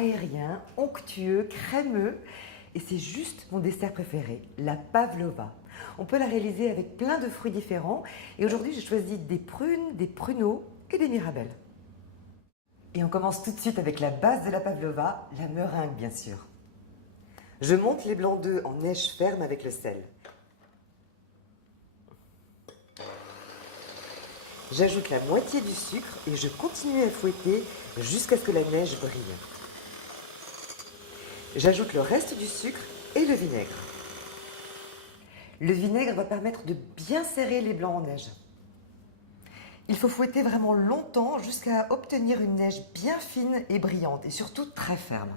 aérien, onctueux, crémeux. Et c'est juste mon dessert préféré, la pavlova. On peut la réaliser avec plein de fruits différents. Et aujourd'hui, j'ai choisi des prunes, des pruneaux et des mirabelles. Et on commence tout de suite avec la base de la pavlova, la meringue bien sûr. Je monte les blancs d'œufs en neige ferme avec le sel. J'ajoute la moitié du sucre et je continue à fouetter jusqu'à ce que la neige brille. J'ajoute le reste du sucre et le vinaigre. Le vinaigre va permettre de bien serrer les blancs en neige. Il faut fouetter vraiment longtemps jusqu'à obtenir une neige bien fine et brillante et surtout très ferme.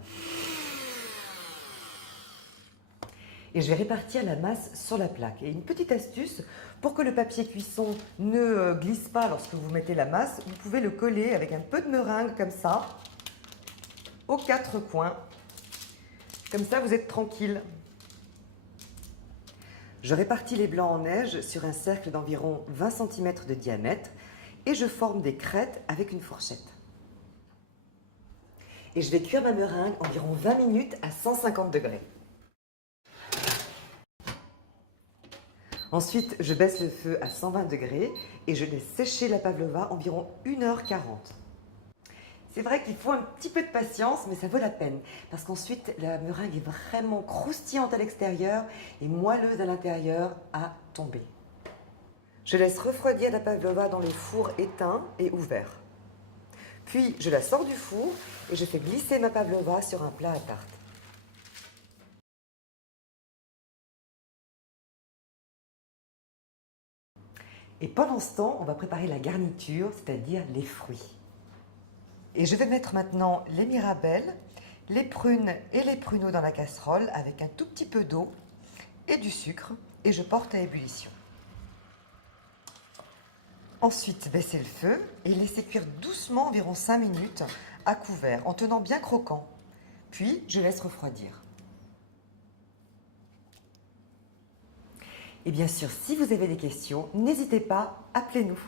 Et je vais répartir la masse sur la plaque. Et une petite astuce, pour que le papier cuisson ne glisse pas lorsque vous mettez la masse, vous pouvez le coller avec un peu de meringue comme ça, aux quatre coins. Comme ça, vous êtes tranquille. Je répartis les blancs en neige sur un cercle d'environ 20 cm de diamètre et je forme des crêtes avec une fourchette. Et je vais cuire ma meringue environ 20 minutes à 150 degrés. Ensuite, je baisse le feu à 120 degrés et je laisse sécher la pavlova environ 1h40. C'est vrai qu'il faut un petit peu de patience, mais ça vaut la peine. Parce qu'ensuite, la meringue est vraiment croustillante à l'extérieur et moelleuse à l'intérieur à tomber. Je laisse refroidir la pavlova dans le four éteint et ouvert. Puis, je la sors du four et je fais glisser ma pavlova sur un plat à tarte. Et pendant ce temps, on va préparer la garniture, c'est-à-dire les fruits. Et je vais mettre maintenant les mirabelles, les prunes et les pruneaux dans la casserole avec un tout petit peu d'eau et du sucre et je porte à ébullition. Ensuite, baissez le feu et laissez cuire doucement environ 5 minutes à couvert en tenant bien croquant. Puis, je laisse refroidir. Et bien sûr, si vous avez des questions, n'hésitez pas, appelez-nous.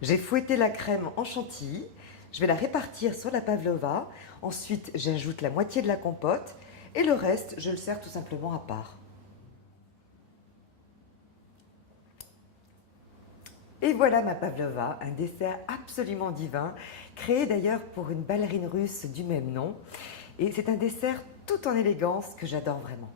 J'ai fouetté la crème en chantilly. Je vais la répartir sur la pavlova. Ensuite, j'ajoute la moitié de la compote et le reste, je le sers tout simplement à part. Et voilà ma pavlova, un dessert absolument divin, créé d'ailleurs pour une ballerine russe du même nom. Et c'est un dessert tout en élégance que j'adore vraiment.